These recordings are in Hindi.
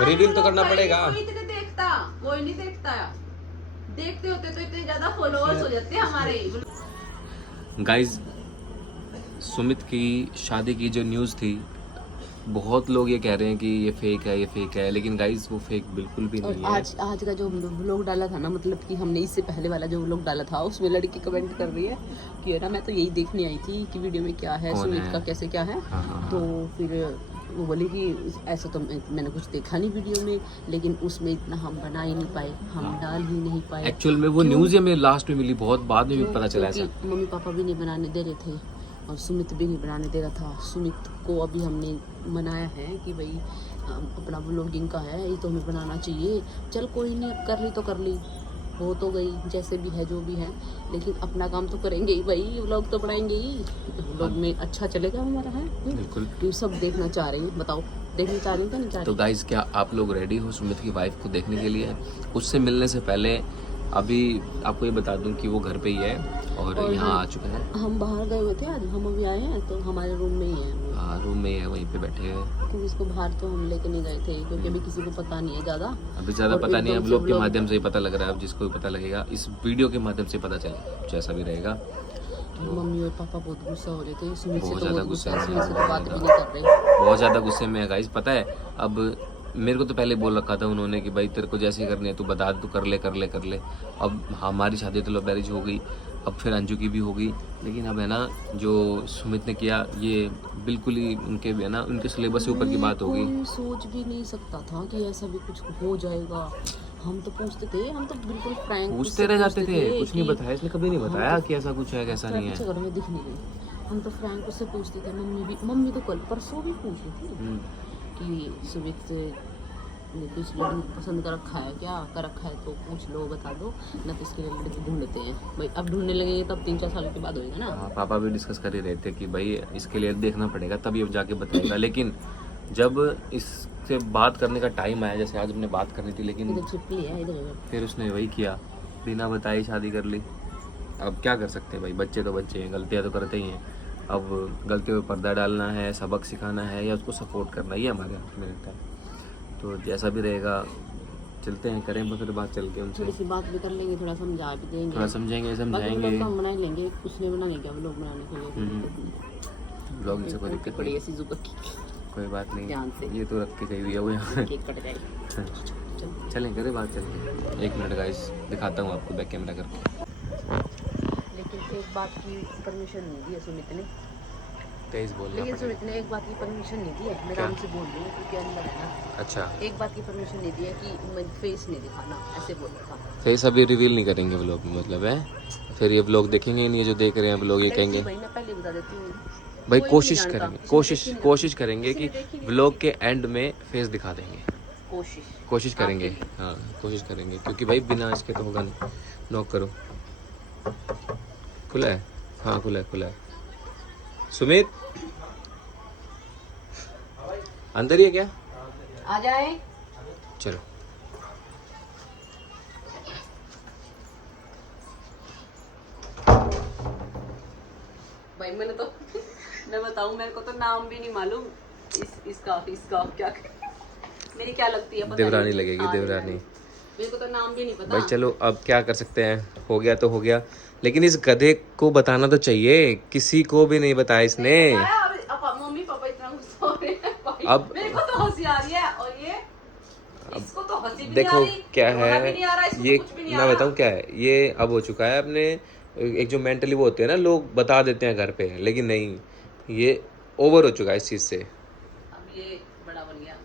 रिवील तो करना पड़ेगा। कोई तो देखता, कोई नहीं देखता। देखते होते तो इतने ज्यादा फॉलोअर्स हो जाते हमारे। गाइज सुमित की शादी की जो न्यूज़ थी, बहुत लोग ये कह रहे हैं कि ये फेक है, ये फेक है, लेकिन गाइज वो फेक बिल्कुल भी नहीं है। आज का जो व्लॉग डाला था ना, मतलब कि हमने इससे पहले वाला जो व्लॉग डाला था, उसमें लड़की कमेंट कर रही है कि है ना, मैं तो यही देखने आई थी कि वीडियो में क्या है, सुमित का कैसे क्या है। हाँ। तो फिर वो बोली कि ऐसा तो मैंने कुछ देखा नहीं वीडियो में, लेकिन उसमें इतना हम बना ही नहीं पाए, हम डाल ही नहीं पाए। एक्चुअल में वो न्यूज़ हमें लास्ट में मिली, बहुत बाद में भी पता चला ऐसा। मम्मी पापा भी नहीं बनाने दे रहे थे और सुमित भी नहीं बनाने दे रहा था। सुमित को अभी हमने मनाया है कि भाई अपना व्लॉगिंग का है, ये तो हमें बनाना चाहिए। चल कोई नहीं, अब कर ली तो कर ली, हो तो गई, जैसे भी है जो भी है, लेकिन अपना काम तो करेंगे ही भाई, व्लॉग तो बनाएंगे ही। व्लॉग में अच्छा चलेगा हमारा है बिल्कुल। क्यों सब देखना चाह रहे हैं, बताओ देखना चाह रही है नहीं चाह रही? तो गाइज क्या आप लोग रेडी हो सुमित की वाइफ को देखने के लिए? उससे मिलने से पहले अभी आपको ये बता दूं कि वो घर पे ही है और यहाँ आ चुका है। हम बाहर गए हुए थे, आज हम अभी आए हैं, तो हमारे रूम में ही है। हाँ रूम में ही है, वहीं पे बैठे हैं। क्योंकि इसको बाहर तो हम लेके नहीं गए थे, क्योंकि अभी किसी को पता नहीं है ज़्यादा। अभी ज़्यादा पता नहीं है, अब लोग के माध्यम से ही पता लग रहा है। अब जिसको भी पता लगेगा इस वीडियो के माध्यम से पता चले, जैसा भी रहेगा। मम्मी और पापा बहुत गुस्सा हो रहे थे, सुमित से बहुत तो ज़्यादा बहुत गुस्से गुस्सा है, में सुमित से तो बात भी नहीं कर रहे। बहुत ज़्यादा गुस्से में है गाइस। पता है अब मेरे को तो पहले बोल रखा था उन्होंने कि भाई तेरे को जैसे करनी है तू बता, तू कर ले कर ले कर ले। अब हमारी शादी तो लव मैरिज हो गई, अब फिर अंजू की भी होगी, लेकिन अब है ना जो सुमित ने किया ये बिल्कुल ही उनके है ना, उनके सिलेबस से ऊपर की बात होगी। कोई सोच भी नहीं सकता था कि ऐसा भी कुछ हो जाएगा। हम तो पूछते थे, हम तो बिल्कुल फ्रैंक पूछते रह जाते थे, कुछ नहीं बताया इसने, कभी नहीं बताया कि ऐसा कुछ है कैसा नहीं है। घर में दिख नहीं रही। हम तो फ्रैंक उससे पूछते थे, मम्मी तो कल परसों भी पूछ रही थी कि सुमित ने कुछ लड़की पसंद कर रखा है क्या, कर रखा है तो पूछ लो, बता दो ना, तो इसके लिए लड़की ढूंढते हैं भाई। अब ढूंढने लगेंगे तब 3-4 साल के बाद होएगा ना। हाँ पापा भी डिस्कस कर ही रहे थे कि भाई इसके लिए देखना पड़ेगा तभी अब जाके बताएगा। लेकिन जब इससे बात करने का टाइम आया, जैसे आज हमने बात करनी थी, लेकिन इधर फिर उसने वही किया, बिना बताए शादी कर ली। अब क्या कर सकते हैं भाई, बच्चे तो बच्चे हैं, गलतियाँ तो करते ही हैं। अब गलतियों पर पर्दा डालना है, सबक सिखाना है या उसको सपोर्ट करना, ये हमारे हाथ में रहता है। तो जैसा भी रहेगा चलते हैं, करें फिर बात चल के उनसे, थोड़ी सी बात भी कर लेंगे, थोड़ा समझा भी देंगे, थोड़ा समझाएंगे। हम बना ही लेंगे, उसने बनाने क्या व्लॉग बनाने के लिए ब्लॉग से कोई दिक्कत नहीं, ऐसी जुबान कोई बात ध्यान नहीं, से। ये तो रख के गई हुई है वो यहाँ। केक कट जाएगा। चलें करें बात चल के। 1 मिनट गाइस दिखाता हूँ आपको बैक कैमरा करके। लेकिन एक बात की परमिशन नहीं दी है सुमित ने, तेज बोलना लेकिन पड़ेगा। सुमित ने एक बात की परमिशन नहीं दी है, मैं आराम से बोल रही हूँ क्योंकि अंदर है ना। अच्छा, एक बात की परमिशन नहीं दी है कि फेस नहीं दिखाना, ऐसे बोला था। फेस अभी रिवील नहीं करेंगे व्लॉग में, मतलब है फिर ये व्लॉग देखेंगे ही नहीं, जो देख रहे हैं व्लॉग ये कहेंगे भाई मैं पहले बता देती हूँ भाई कोशिश करेंगे कि व्लॉग के एंड में फेस दिखा देंगे। कोशिश करेंगे, हाँ कोशिश करेंगे, क्योंकि भाई बिना इसके तो होगा नहीं। नॉक करो, खुला है? हाँ खुला है। सुमित अंदर ही है क्या? आ जाए। चलो भाई मैंने तो मैं बताऊं, मेरे को तो नाम भी नहीं मालूम इसका क्या मेरी क्या लगती है पता देवरानी नहीं। लगेगी, देवरानी। मेरे को तो नाम भी नहीं पता भाई चलो अब क्या कर सकते हैं, हो गया तो हो गया, लेकिन इस गधे को बताना तो चाहिए, किसी को भी नहीं बताया इसने। मम्मी पापा इतना गुस्सा हो रहे हैं भाई, अब मेरे को तो हंसी आ रही है, और ये इसको तो हंसी भी देखो नहीं आ रही, क्या रोना भी है नहीं आ रहा, इसको ये, तो कुछ भी नहीं आ मैं रहा। बताऊं क्या है ये, अब हो चुका है अपने एक जो मेंटली वो होते हैं ना, लोग बता देते हैं घर पे, लेकिन नहीं, ये ओवर हो चुका है इस चीज़ से। अब ये बड़ा बन गया।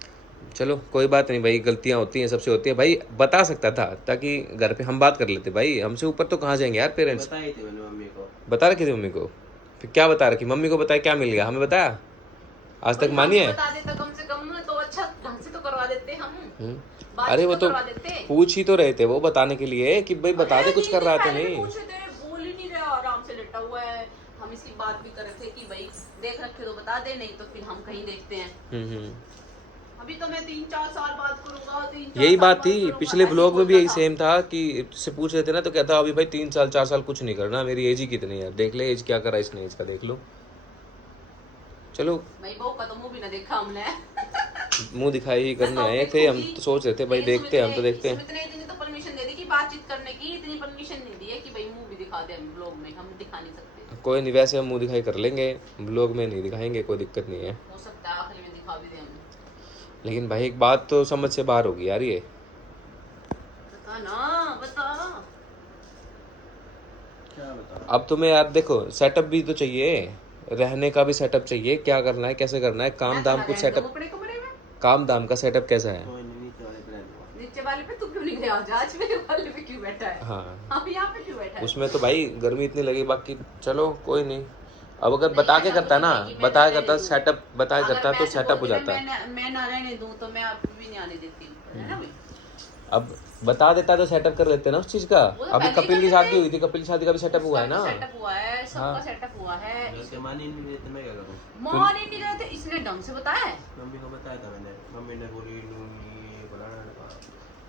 चलो कोई बात नहीं भाई, गलतियां होती हैं, सबसे होती है भाई, बता सकता था ताकि घर पे हम बात कर लेते भाई, हमसे ऊपर तो कहाँ जाएंगे यार पेरेंट्स। बताई थी मैंने मम्मी को। बता रखी थी मम्मी को, फिर क्या बता रखी मम्मी को, बताया क्या मिल गया, हमें बताया आज तक मानी है? बता देता कम से कम तो अच्छा ढंग से तो करवा देते हम। अरे वो तो करवा देते। पूछ ही तो रहे थे वो बताने के लिए कि भाई बता दे कुछ कर रहा था नहीं। बोल ही नहीं रहा, आराम से लेटा हुआ है। हम इसकी बात भी कर रहे थे कि भाई देख रखे तो बता दे, नहीं तो फिर हम कहीं देखते हैं। अभी तो मैं 3-4 साल बात करूंगा, यही बात थी, पिछले ब्लॉग में भी यही सेम था कि इससे पूछ रहे थे ना, तो कहता अभी भाई 3 साल 4 साल कुछ नहीं करना, मेरी एज ही कितनी है, देख ले एज क्या करा इसने, एज का देख लो। चलो भाई बहू का तो मुंह भी ना देखा हमने। मुंह दिखाई ही करने आए थे हम, तो सोच रहे थे भाई देखते हैं, हम तो देखते हैं। सुमित ने इतनी तो परमिशन दे दी कि बातचीत करने की, इतनी परमिशन नहीं दी है कि भाई मुंह भी दिखा दे हम ब्लॉग में, हम दिखा नहीं सकते। कोई नहीं, वैसे हम मुंह दिखाई कर लेंगे, ब्लॉग में नहीं दिखाएंगे, कोई दिक्कत नहीं है। हो सकता है आखिरी में दिखा भी दे हम। लेकिन भाई एक बात तो समझ से बाहर होगी यार ये। बता ना, बता। क्या बता? अब तुम्हें यार देखो सेटअप भी तो चाहिए, रहने का भी सेटअप चाहिए, क्या करना है कैसे करना है, काम दाम कुछ सेटअप, अपने कमरे में काम दाम का सेटअप कैसा है। कोई नहीं, नीचे वाले पे रहने दो। नीचे वाले पे तू क्यों नहीं गया? आज मेरे वाले पे क्यों बैठा है? हाँ हम यहाँ पे क्यों बैठा है? उसमें तो भाई गर्मी इतनी लगी, बाकी चलो कोई नहीं। अब अगर बता के करता ना, बताया करता सेटअप, बताया करता तो सेटअप हो जाता। मैं ना रहने दूं तो मैं आप भी नहीं आने देती हूँ, है ना भाई? अब बता देता तो सेटअप कर लेते ना उस चीज का। वो तो अभी पहले ही कपिल की कर शादी लेते। हुई थी, कपिल की शादी का भी सेटअप हुआ है ना। सेटअप हुआ है, सबका हाँ। सेटअप हुआ है। उसके मान ही नहीं रहे थे, मैं क्या करूँ? मान ही नहीं रहे थे, इसने ढंग से बताया है। मम्मी को बताया था मैंने, मम्मी ने बोली लूंगी फलाना।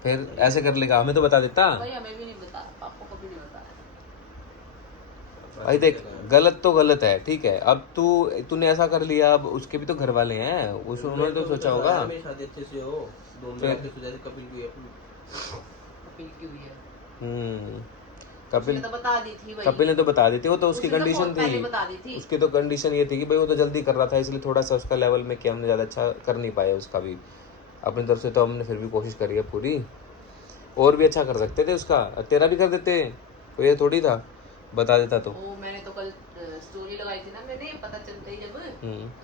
फिर ऐसे कर लेगा, हमें तो बता देता। भाई हमें भी नहीं बताया, पापा को भी नहीं बताया। भाई देख गलत तो गलत है, ठीक है। अब तूने ऐसा कर लिया, अब उसके भी तो घर वाले हैं, उन्होंने तो सोचा होगा। मेरी शादी अच्छे से हो, दोनों फिर- अच्छे से, जैसे कपिल की अपनी। कपिल की हुई है, कपिल उसने तो बता दी थी भाई। कपिल ने तो बता दी थी, वो तो उसकी उसने तो कंडीशन बहुत पहले थी। बता दी थी। उसकी तो कंडीशन ये थी कि भाई वो तो जल्दी कर रहा था, इसलिए थोड़ा सा उसका लेवल में कि हमने ज़्यादा अच्छा कर नहीं पाया उसका भी। अपनी तरफ से तो हमने फिर भी कोशिश करी है पूरी, और भी अच्छा कर सकते थे उसका, तेरा भी कर देते, तो ये थोड़ी था बता देता तो। वो मैंने तो कल स्टोरी लगाई थी ना मैंने, पता चलता ही जब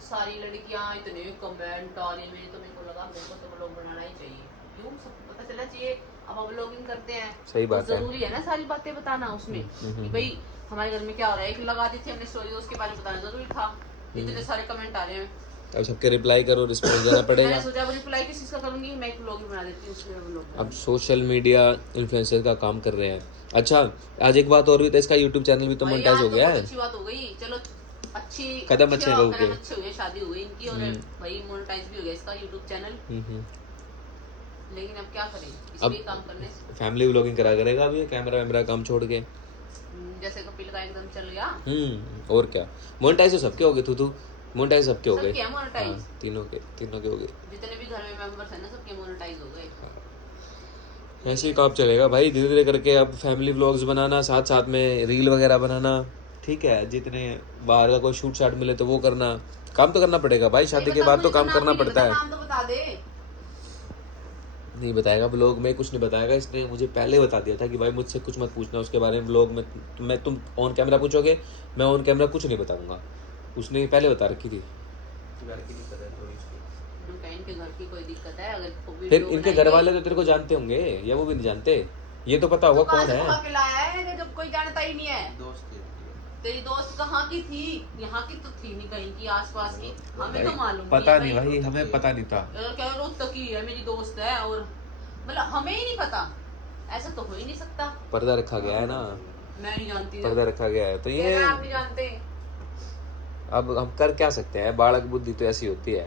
सारी लड़कियां इतने कमेंट आ रही, मेरे तो मेरे को लगा मेरे को तो व्लॉग बनाना ही चाहिए, क्यों सबको पता चलना चाहिए। अब हम व्लॉगिंग करते हैं, सही बात तो है। जरूरी है ना सारी बातें बताना उसमें, कि भाई हमारे घर में क्या हो रहा है। एक लगा दी थी हमने स्टोरी, उसके बारे में बताना जरूरी था। इतने सारे कमेंट आ रहे हैं, अब सबके रिप्लाई करो, रिस्पॉन्स देना पड़ेगा। मैंने सोचा अब रिप्लाई किस चीज का करूंगी, मैं एक व्लॉग बना देती हूँ उसमें व्लॉग। अब सोशल मीडिया इन्फ्लुएंसर का काम कर रहे हैं। अच्छा आज एक बात और भी तो, इसका यूट्यूब चैनल भी तो मोनेटाइज हो गया है। अच्छी बात हो गई, चलो अच्छी कदम अच्छे हो गए। अच्छे हुए, शादी हो गई इनकी, और भाई मोनेटाइज भी हो गया इसका यूट्यूब चैनल। लेकिन अब क्या करें, इस अब पे काम करने से। फैमिली व्लॉगिंग करा करेगा अभी, कैमरा वैमरा काम छोड़ के। जैसे कपिल का एकदम चल गया। और क्या, मोनेटाइज तो सबके हो गए, तू मोनेटाइज सबके हो गए। सबके मोनेटाइज, हाँ, तीनों के हो गए। जितने भी घर में मेंबर्स हैं ना सबके मोनेटाइज हो गए। ऐसे ही काम चलेगा भाई, धीरे धीरे करके। अब फैमिली व्लॉग्स बनाना, साथ साथ में रील वगैरह बनाना, ठीक है। जितने बाहर का कोई शूट शाट मिले तो वो करना, काम तो करना पड़ेगा भाई, शादी के बाद तो काम करना पड़ता है। नाम तो बता दे। नहीं बताएगा व्लॉग में, कुछ नहीं बताएगा। इसने मुझे पहले बता दिया था कि भाई मुझसे कुछ मत पूछना उसके बारे में व्लॉग में, मैं तुम ऑन कैमरा पूछोगे, मैं ऑन कैमरा कुछ नहीं बताऊंगा। उसने पहले बता रखी थी। घर की दिक्कत है थोड़ी सी। उनका इनके घर की कोई दिक्कत है, अगर फिर इनके घर वाले तो तेरे को जानते होंगे या वो भी नहीं जानते, ये तो पता होगा कौन है। लाया है जब कोई जानता ही नहीं है। दोस्त थे उसके। तेरी दोस्त कहाँ की थी? यहाँ की तो थी नहीं, कहीं की आसपास की, हमें तो भाई, मालूम पता नहीं नहीं भाई, हमें पता नहीं था। क्या रोज तक ही है मेरी दोस्त है, और मतलब हमें ही नहीं पता, ऐसा तो हो ही नहीं सकता। पर्दा रखा गया है ना, मैं नहीं जानती, पर्दा रखा गया है तो ये। आप नहीं जानते। अब हम कर क्या सकते हैं, बालक बुद्धि तो ऐसी होती है।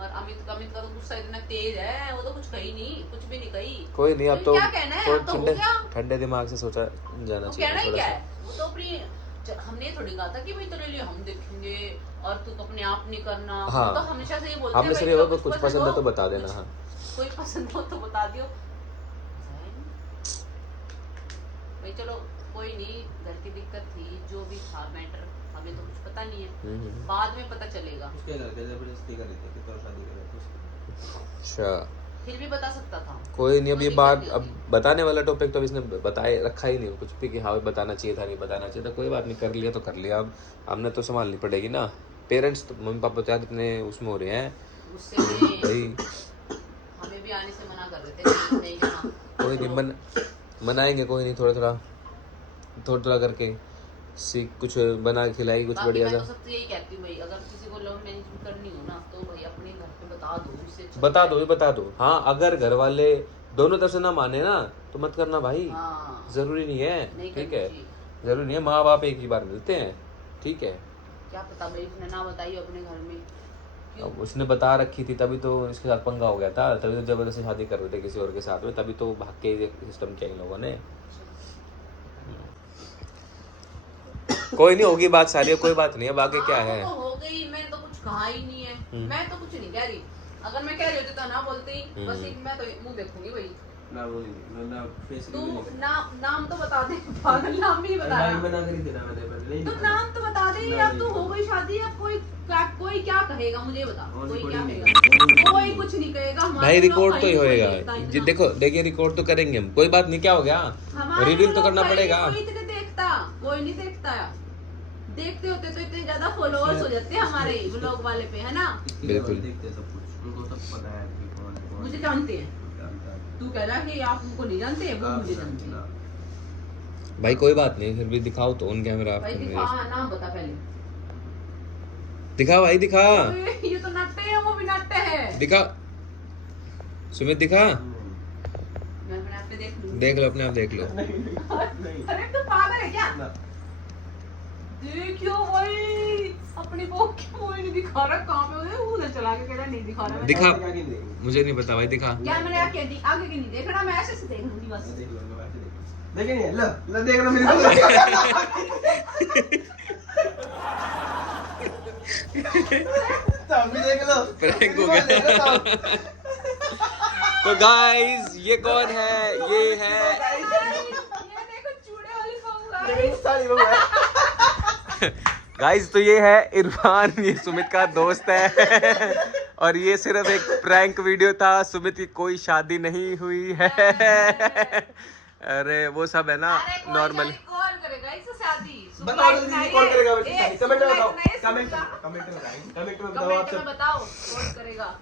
और अमित का तो गुस्सा इतना तेज है, वो तो कुछ कही नहीं, कुछ भी नहीं कही। कोई नहीं, अब तो क्या कहना है, अब तो हो गया। ठंडे दिमाग से सोचा जाना वो कहना चाहिए ही थोड़ा क्या सा। है, वो तो अपनी हमने थोड़ी कहा था कि भाई तेरे लिए हम देखेंगे और तू अपने आप नहीं करना। हाँ, वो तो हमेशा से ये बोलते हमने हैं सिर्फ भाई, ये कुछ पसंद है तो बता देना। हाँ कोई पसंद हो तो बता दियो भाई। चलो कोई नहीं, घर की दिक्कत थी, जो भी था मैटर, हमें तो कुछ पता नहीं है, बाद में पता चलेगा। उसके घर के जबरदस्ती कर रहे थे कि तो शादी कर रहे थे। अच्छा फिर भी बता सकता था। कोई नहीं, अब ये कोई बात दिक्कत अब नहीं बताने वाला टॉपिक तो अब इसने बताए रखा ही नहीं कुछ भी कि हाँ बताना चाहिए था, नहीं बताना चाहिए था। कोई बात नहीं, कर लिया तो कर लिया, अब हमने तो संभालनी पड़ेगी ना। पेरेंट्स तो मम्मी पापा तो यार इतने उसमें हो रहे हैं उससे भी भाई। हमें भी आने से मना कर रहे थे, नहीं जाना। कोई नहीं, मनाएंगे, कोई नहीं, थोड़ा थोड़ा करके सीख कुछ बना के खिलाई कुछ बाकी बढ़िया मैं तो सा। सबसे यही कहती हूँ भाई, अगर किसी को लव मैरिज करनी हो ना तो भाई अपने घर पे बता दो, उससे अच्छा बता दो, ये बता दो। हाँ अगर घर वाले दोनों तरफ से ना माने ना तो मत करना भाई, हाँ, जरूरी नहीं है, नहीं ठीक करनी है। चाहिए। जरूरी नहीं है, माँ बाप एक ही बार मिलते हैं, ठीक है। क्या पता भाई उसने ना बताई हो अपने घर में, क्यों? अब उसने बता रखी थी तभी तो इसके साथ पंगा हो गया था, तभी तो जबरदस्ती शादी कर रहे थे किसी और के साथ में, तभी तो भाग के सिस्टम किया इन लोगों ने। कोई नहीं, होगी बात सारी, कोई बात नहीं है, अब आगे क्या है। तो हो गई, मैं तो कुछ कहा ही नहीं है, मैं तो कुछ नहीं कह रही। अगर मैं कह रही होती तो ना बोलती, बस एक मैं तो मुंह देखूंगी भाई। ना वो नहीं ना फेस तू नाम तो बता दे, पागल नाम भी नहीं बताया। मैं ना करी देना मैंने पहले नहीं। तुम नाम तो बता दे, अब तो हो गई शादी, अब कोई क्या कहेगा मुझे बता, कोई क्या कहेगा? कोई कुछ नहीं कहेगा। भाई रिकॉर्ड तो ही होएगा जी, देखो देखिए रिकॉर्ड तो करेंगे हम, कोई बात नहीं, क्या हो गया, रिवील तो करना पड़ेगा। कोई इतने देखता, कोई नहीं देखता। देखते होते तो इतने ज्यादा फॉलोअर्स हो जाते हैं हमारे ब्लॉग वाले पे, है ना? बिल्कुल देखते हैं सब कुछ, उनको सब पता है कि कौन है कौन मुझे जानते हैं, तू कह रहा है कि आप उनको नहीं जानते, वो मुझे जानते हैं। भाई कोई बात नहीं, फिर भी दिखाओ तो ऑन कैमरा। भाई दिखा, नाम बता पहले। दिखा भाई दिखा, ये तो नट्टे है, वो भी नट्टे है। दिखा सुमित दिखा, मैं अपने आप पे देख लूं। देख लो अपने आप देख लो। अरे तू पागल है क्या? देखियो भाई, अपनी बहू की मूवी नहीं दिखा रहा, कहां पे है? उधर चला के, कह रहा नहीं दिखा रहा। दिखा, मुझे नहीं पता भाई, दिखा। यार मैंने आगे की नहीं देख रहा, मैं ऐसे से देख लूंगी बस। देख लो देखे नहीं, लो देख लो मेरे को। तब भी देख लो, प्रैंक हो गया। तो गाइस ये कौन है? ये है ये देखो चूड़े वाली बहू है। मेरी सारी वो है। गाइस, तो ये है इरफान, ये सुमित का दोस्त है और ये सिर्फ एक प्रैंक वीडियो था। सुमित की कोई शादी नहीं हुई है। अरे वो सब है ना नॉर्मल। कौन करेगा इससे शादी? बताओ जल्दी कौन करेगा वैसे शादी? कमेंट में बताओ, कमेंट में बताओ आप सब। बताओ कौन करेगा।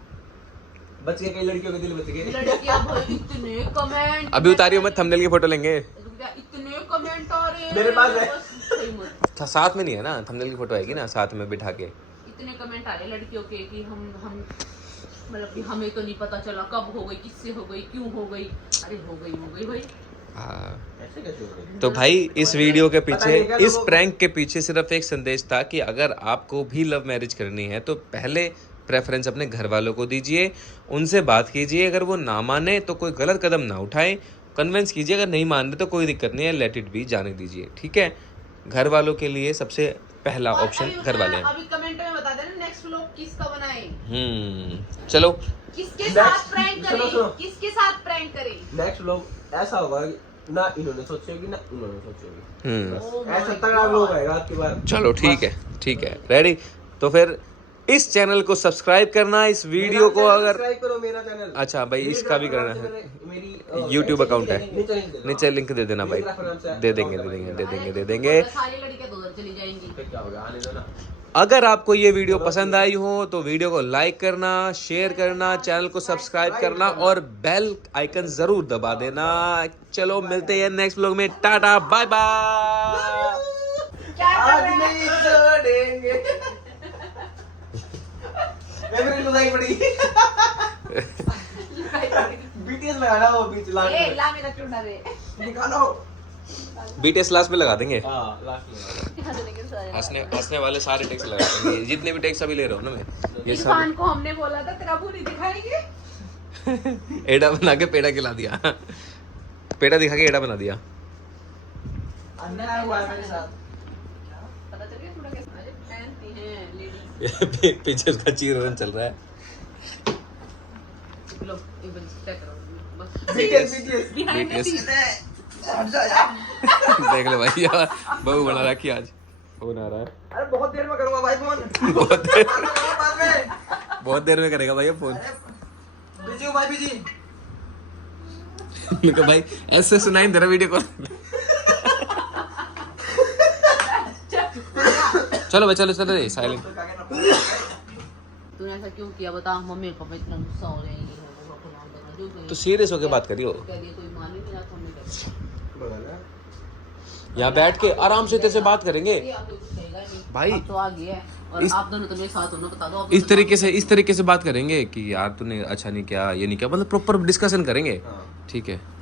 बच गए, कई लड़कियों के दिल बच गए। लड़कियां भाई इतने कमेंट, अभी उतारियो मत, थंबनेल की फोटो लेंगे। इतने कमेंट आ रहे हैं मेरे पास है। बस सही मत। अच्छा साथ में नहीं है ना, थंबनेल की फोटो आएगी ना साथ में बिठा के। इतने कमेंट आ रहे हैं लड़कियों के कि हम मतलब कि हमें तो नहीं पता चला कब हो गई, किससे हो गई, क्यों हो गई। अरे हो गई भाई। ऐसे कैसे हो गए? तो भाई इस वीडियो के पता पीछे, नहीं क्या इस लोगों को- प्रैंक के पीछे सिर्फ एक संदेश था कि अगर आपको भी लव मैरिज करनी है तो पहले प्रेफरेंस अपने घर वालों को दीजिए, उनसे बात कीजिए। अगर वो ना माने तो कोई गलत कदम ना उठाएं, कन्विंस कीजिए। अगर नहीं मान रहे तो कोई दिक्कत नहीं है, लेट इट बी, जाने दीजिए। ठीक है, घर वालों के लिए सबसे पहला और ऑप्शन अभी घर वाले हैं। अभी कमेंट में बता देना नेक्स्ट व्लॉग किसका बनाए, चलो किसके Next- साथ प्रैंक सुनो, करें, सुनो। किसके साथ प्रैंक करें। नेक्स्ट लोग ऐसा होगा कि ना इन्होंने सोची होगी ना उन्होंने सोची होगी। Oh my ऐसा तगड़ा लोग आएगा आपके बाद। चलो ठीक है रेडी। तो फिर इस चैनल को सब्सक्राइब करना, इस वीडियो को अगर सब्सक्राइब करो मेरा चैनल। अच्छा भाई इसका भी करना है, मेरी YouTube अकाउंट है, नीचे नीचे लिंक दे देना भाई, दे देंगे। सारी लड़कियां तो उधर चली जाएंगी। फिर क्या होगा, आने दो ना। अगर आपको ये वीडियो पसंद आई हो तो वीडियो को लाइक करना, शेयर करना, चैनल को सब्सक्राइब करना और बेल आइकन जरूर दबा देना। चलो मिलते हैं नेक्स्ट व्लॉग में, टाटा बाय बाय। आज नहीं छोड़ेंगे। मेरी लुगाई पड़ी। बीटीएस लगाना वो बीच लास्ट ए में। ला मेरा चूड़ा रे। निकालो। बीटीएस लास्ट में लगा देंगे। हां लास्ट में। हंसने वाले सारे टेक्स लगा देंगे, जितने भी टेक्स अभी ले रहा हूँ ना मैं, ये इरफान सब को हमने बोला था तेरा मुंह नहीं दिखाएंगे। एड़ा बना के पेड़ा खिला दिया, पेड़ा दिखा के एड़ा बना दिया। अन्ना हुआ है मेरे साथ। पता चल गया थोड़ा कैसे अरे पहनती हैं लेडीज। पीछे उसका चीर रन चल रहा है। लो एक बार चेक करो बस। BTS Behind the BTS scenes। हट जा यार। देख ले भाई यार, बहू बना रखी आज, फोन आ रहा है। अरे बहुत देर में करूंगा भाई फोन। बहुत देर में करेगा भाई ये फोन। बिजी हूं भाई, बिजी। मैं कहा भाई ऐसे सुनाई दे रहा वीडियो कॉल। चलो भाई चलो साइलेंट। तूने ऐसा क्यों किया बता। मम्मी पापा इतना गुस्सा हो रहे हैं, ये हो वो नाम देना जो तो सीरियस होके बात करियो, कह दिया कोई मान ही नहीं रहा, तो हमने कर यहाँ बैठ के आराम से तेरे से बात करेंगे दिया। कोई कुछ कहेगा ही नहीं भाई। अब तो आ गया है और इस- आप दोनों तो मेरे साथ हो ना, बता दो आप इस तरीके से बात करेंगे कि यार तूने अच्छा नहीं किया, ये नहीं किया, मतलब प्रॉपर डिस्कशन करेंगे। ठीक है।